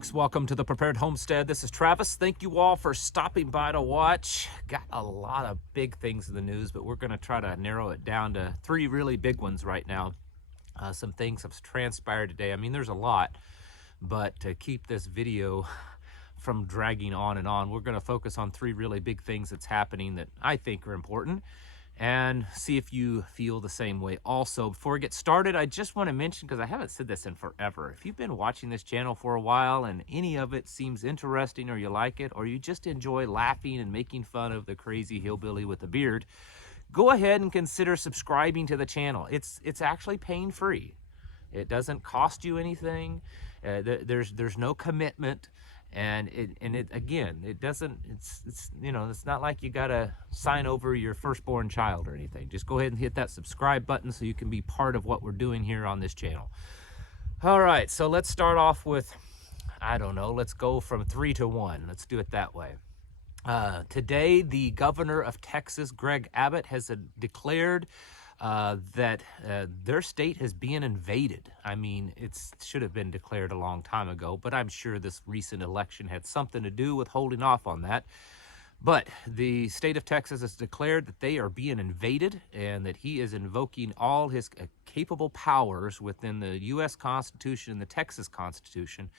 folks, welcome to the Prepared Homestead. This is Travis. Thank you all for stopping by to watch. Got a lot of big things in the news, but we're going to try to narrow it down to three really big ones right now. Some things have transpired today. I mean, there's a lot, but to keep this video from dragging on and on, we're going to focus on three really big things that's happening that I think are important, and see if you feel the same way. Also, before we get started, I just want to mention, because I haven't said this in forever, if you've been watching this channel for a while and any of it seems interesting, or you like it, or you just enjoy laughing and making fun of the crazy hillbilly with a beard, go ahead and consider subscribing to the channel. It's actually pain-free. It doesn't cost you anything. There's no commitment. And it's not like you gotta sign over your firstborn child or anything. Just go ahead and hit that subscribe button so you can be part of what we're doing here on this channel. All right, so let's start off with, I don't know, let's go from 3 to 1. Let's do it that way. Today, the governor of Texas, Greg Abbott, has declared that their state is being invaded. I mean, it should have been declared a long time ago, but I'm sure this recent election had something to do with holding off on that. But the state of Texas has declared that they are being invaded, and that he is invoking all his capable powers within the U.S. Constitution and the Texas Constitution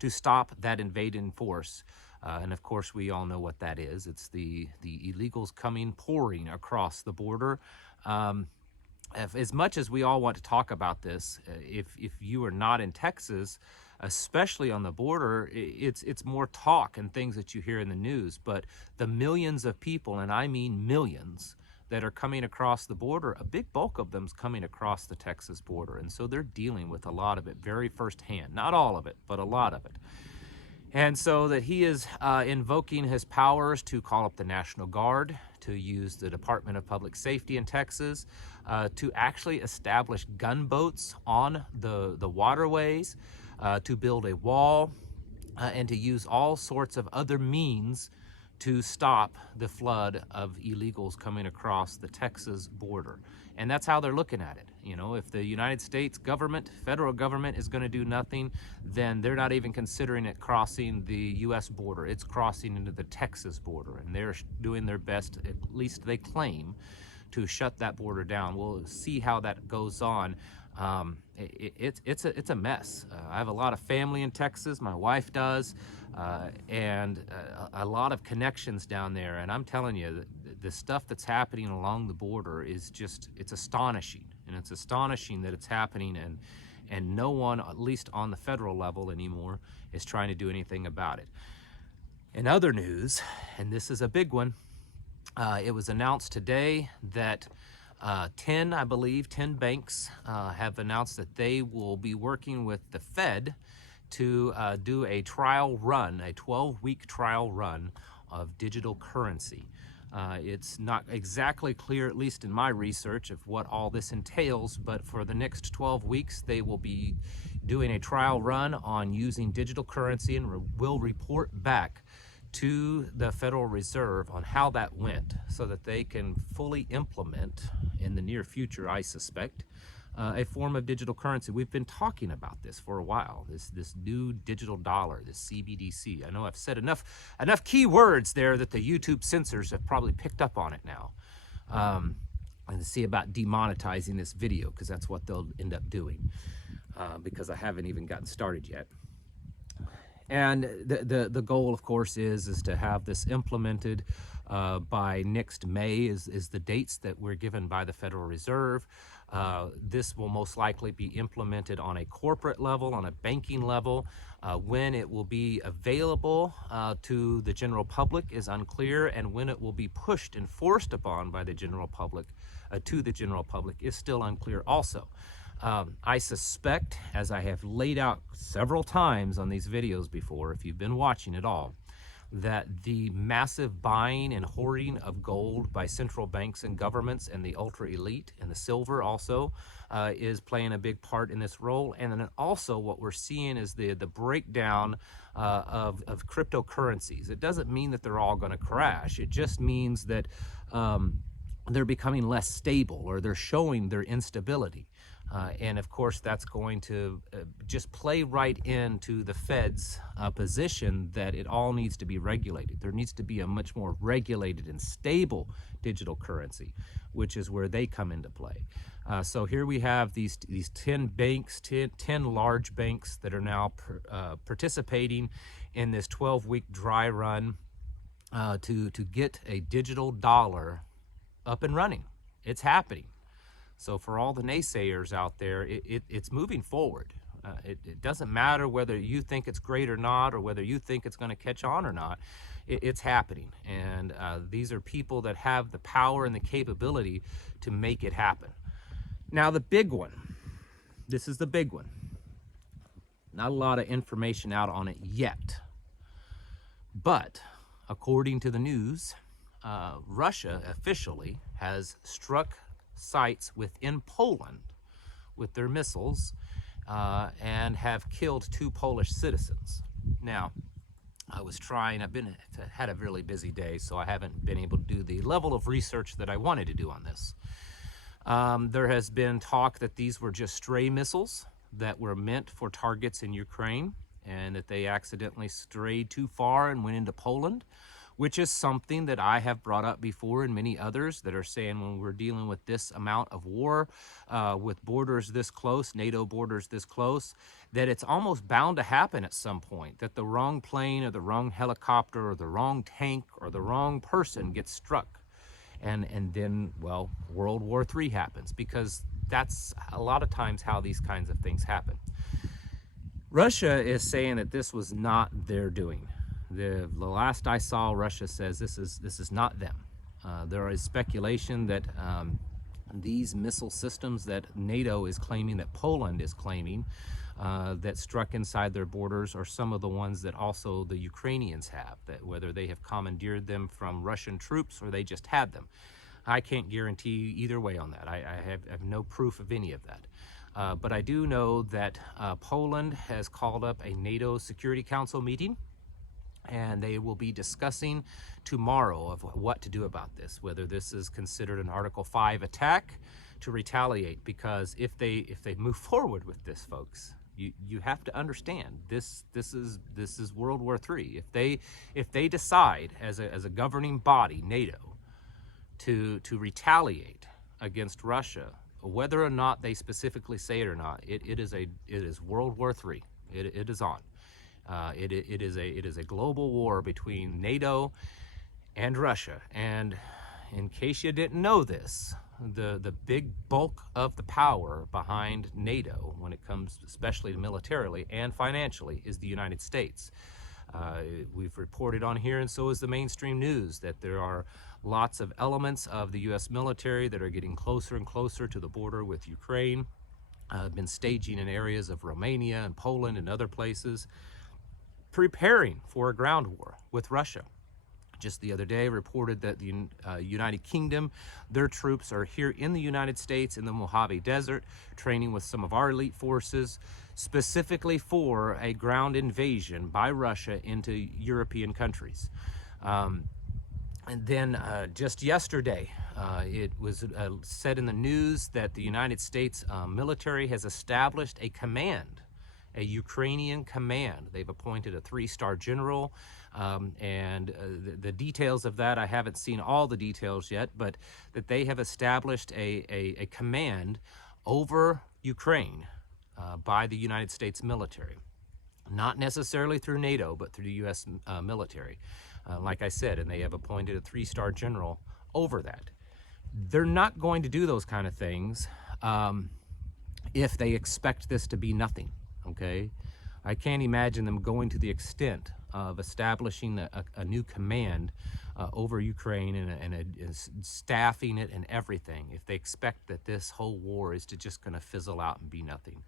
to stop that invading force. And of course, we all know what that is. It's the illegals pouring across the border. As much as we all want to talk about this, if you are not in Texas, especially on the border, it's more talk and things that you hear in the news. But the millions of people, and I mean millions, that are coming across the border, a big bulk of them's coming across the Texas border. And so they're dealing with a lot of it very firsthand. Not all of it, but a lot of it. And so that he is invoking his powers to call up the National Guard, to use the Department of Public Safety in Texas, to actually establish gunboats on the waterways, to build a wall, and to use all sorts of other means to stop the flood of illegals coming across the Texas border. And that's how they're looking at it. You know, if the United States government, federal government, is going to do nothing, then they're not even considering it crossing the U.S. border. It's crossing into the Texas border, and they're doing their best, at least they claim, to shut that border down. We'll see how that goes on. It's a mess. I have a lot of family in Texas. My wife does, and a lot of connections down there. And I'm telling you, the stuff that's happening along the border is just, it's astonishing. And it's astonishing that it's happening, and no one, at least on the federal level anymore, is trying to do anything about it. In other news, and this is a big one, it was announced today that 10 banks have announced that they will be working with the Fed to do a trial run, a 12-week trial run of digital currency. It's not exactly clear, at least in my research, of what all this entails, but for the next 12 weeks, they will be doing a trial run on using digital currency, and will report back to the Federal Reserve on how that went, so that they can fully implement in the near future, I suspect, a form of digital currency. We've been talking about this for a while, this new digital dollar, this CBDC. I know I've said enough key words there that the YouTube censors have probably picked up on it now. And see about demonetizing this video, because that's what they'll end up doing, because I haven't even gotten started yet. And the goal, of course, is to have this implemented by next May is the dates that we're given by the Federal Reserve. This will most likely be implemented on a corporate level, on a banking level. When it will be available to the general public is unclear, and when it will be pushed and forced upon by the general public to the general public is still unclear also. I suspect, as I have laid out several times on these videos before, if you've been watching at all, that the massive buying and hoarding of gold by central banks and governments, and the ultra elite and the silver also, is playing a big part in this role. And then also what we're seeing is the breakdown of cryptocurrencies. It doesn't mean that they're all going to crash. It just means that they're becoming less stable, or they're showing their instability. And of course, that's going to just play right into the Fed's position that it all needs to be regulated. There needs to be a much more regulated and stable digital currency, which is where they come into play. So here we have these 10 banks, 10 large banks that are now participating in this 12-week dry run to get a digital dollar up and running. It's happening. So for all the naysayers out there, it's moving forward. It doesn't matter whether you think it's great or not, or whether you think it's going to catch on or not. It's happening. And these are people that have the power and the capability to make it happen. Now the big one, this is the big one. Not a lot of information out on it yet. But according to the news, Russia officially has struck sites within Poland with their missiles and have killed 2 Polish citizens. Now, I've had a really busy day, so I haven't been able to do the level of research that I wanted to do on this. There has been talk that these were just stray missiles that were meant for targets in Ukraine, and that they accidentally strayed too far and went into Poland, which is something that I have brought up before, and many others that are saying when we're dealing with this amount of war, with borders this close, NATO borders this close, that it's almost bound to happen at some point, that the wrong plane or the wrong helicopter or the wrong tank or the wrong person gets struck. And then, well, World War III happens, because that's a lot of times how these kinds of things happen. Russia is saying that this was not their doing. The last I saw, Russia says this is not them. There is speculation that these missile systems that NATO is claiming, that Poland is claiming, that struck inside their borders are some of the ones that also the Ukrainians have, that whether they have commandeered them from Russian troops or they just had them. I can't guarantee either way on that. I have no proof of any of that. But I do know that Poland has called up a NATO Security Council meeting, and they will be discussing tomorrow of what to do about this, whether this is considered an Article 5 attack to retaliate, because if they move forward with this, folks, you have to understand this is World War III. If they decide as a governing body, NATO, to retaliate against Russia, whether or not they specifically say it or not, it is World War III. It is on. It is a global war between NATO and Russia. And in case you didn't know this, the big bulk of the power behind NATO, when it comes especially to militarily and financially, is the United States. We've reported on here, and so is the mainstream news, that there are lots of elements of the U.S. military that are getting closer and closer to the border with Ukraine, been staging in areas of Romania and Poland and other places, preparing for a ground war with Russia. Just the other day reported that the United Kingdom, their troops are here in the United States in the Mojave Desert, training with some of our elite forces, specifically for a ground invasion by Russia into European countries. And then just yesterday, it was said in the news that the United States military has established a command, a Ukrainian command. They've appointed a 3-star general, and the details of that, I haven't seen all the details yet, but that they have established a command over Ukraine by the United States military. Not necessarily through NATO, but through the U.S. military. Like I said, and they have appointed a 3-star general over that. They're not going to do those kind of things if they expect this to be nothing, okay? I can't imagine them going to the extent of establishing a new command over Ukraine and staffing it and everything if they expect that this whole war is just going to fizzle out and be nothing.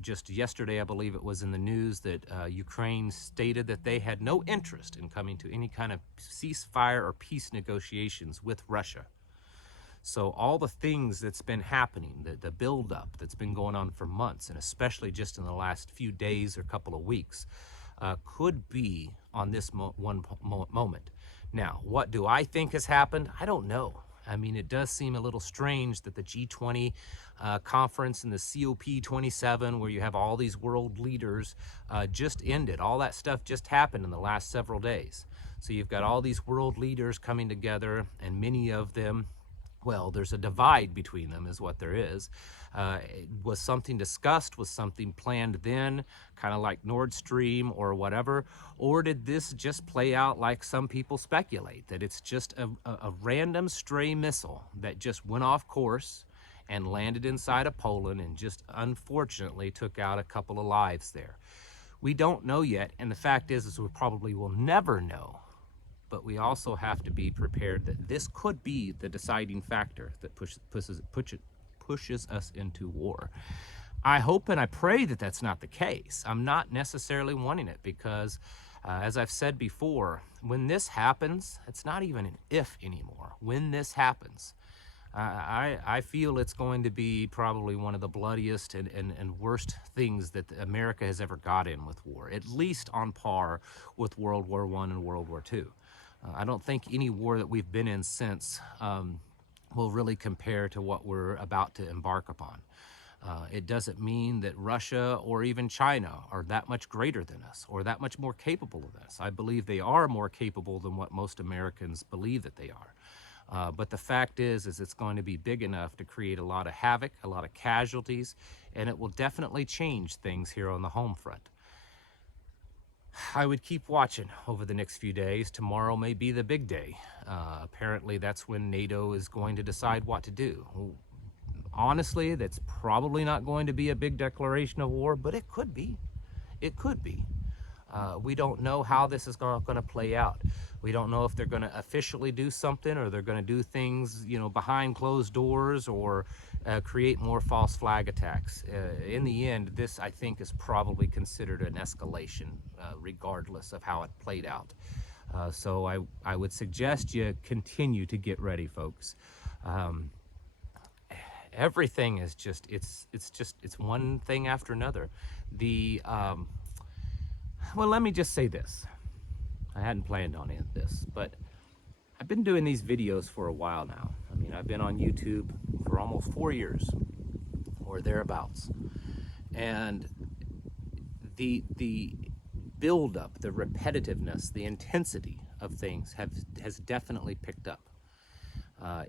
Just yesterday, I believe it was in the news that Ukraine stated that they had no interest in coming to any kind of ceasefire or peace negotiations with Russia. So all the things that's been happening, the buildup that's been going on for months, and especially just in the last few days or couple of weeks, could be on this one moment. Now, what do I think has happened? I don't know. I mean, it does seem a little strange that the G20 conference and the COP27, where you have all these world leaders, just ended. All that stuff just happened in the last several days. So you've got all these world leaders coming together, and many of them, well, there's a divide between them is what there is. Was something discussed? Was something planned then, kind of like Nord Stream or whatever? Or did this just play out like some people speculate, that it's just a random stray missile that just went off course and landed inside of Poland and just unfortunately took out a couple of lives there? We don't know yet, and the fact is we probably will never know. But we also have to be prepared that this could be the deciding factor that pushes us into war. I hope and I pray that that's not the case. I'm not necessarily wanting it because, as I've said before, when this happens, it's not even an if anymore. When this happens, I feel it's going to be probably one of the bloodiest and worst things that America has ever got in with war, at least on par with World War I and World War II. I don't think any war that we've been in since will really compare to what we're about to embark upon. It doesn't mean that Russia or even China are that much greater than us or that much more capable of us. I believe they are more capable than what most Americans believe that they are. But the fact is it's going to be big enough to create a lot of havoc, a lot of casualties, and it will definitely change things here on the home front. I would keep watching over the next few days. Tomorrow may be the big day. Apparently that's when NATO is going to decide what to do. Honestly, that's probably not going to be a big declaration of war, but it could be. It could be. We don't know how this is going to play out. We don't know if they're going to officially do something or they're going to do things, behind closed doors or create more false flag attacks. In the end, this, I think, is probably considered an escalation, regardless of how it played out. So I would suggest you continue to get ready, folks. Everything is just, it's one thing after another. Well, let me just say this. I hadn't planned on this, but I've been doing these videos for a while now. I mean, I've been on YouTube for almost 4 years or thereabouts. And the buildup, the repetitiveness, the intensity of things has definitely picked up.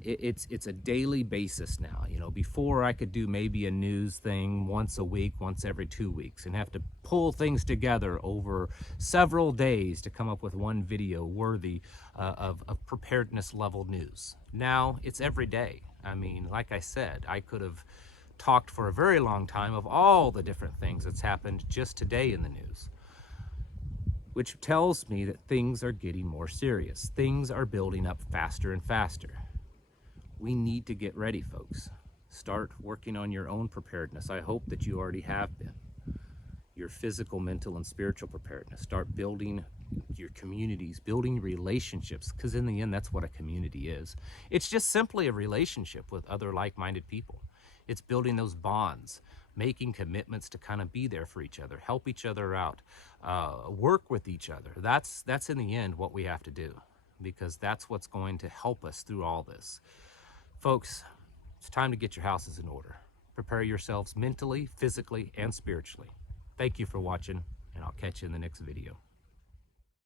It's a daily basis now. Before I could do maybe a news thing once a week, once every 2 weeks, and have to pull things together over several days to come up with one video worthy of preparedness level news. Now it's every day. I mean, like I said, I could have talked for a very long time of all the different things that's happened just today in the news, which tells me that things are getting more serious. Things are building up faster and faster. We need to get ready, folks. Start working on your own preparedness. I hope that you already have been. Your physical, mental, and spiritual preparedness. Start building your communities, building relationships, because in the end, that's what a community is. It's just simply a relationship with other like-minded people. It's building those bonds, making commitments to kind of be there for each other, help each other out, work with each other. That's in the end what we have to do, because that's what's going to help us through all this. Folks, it's time to get your houses in order. Prepare yourselves mentally, physically, and spiritually. Thank you for watching, and I'll catch you in the next video.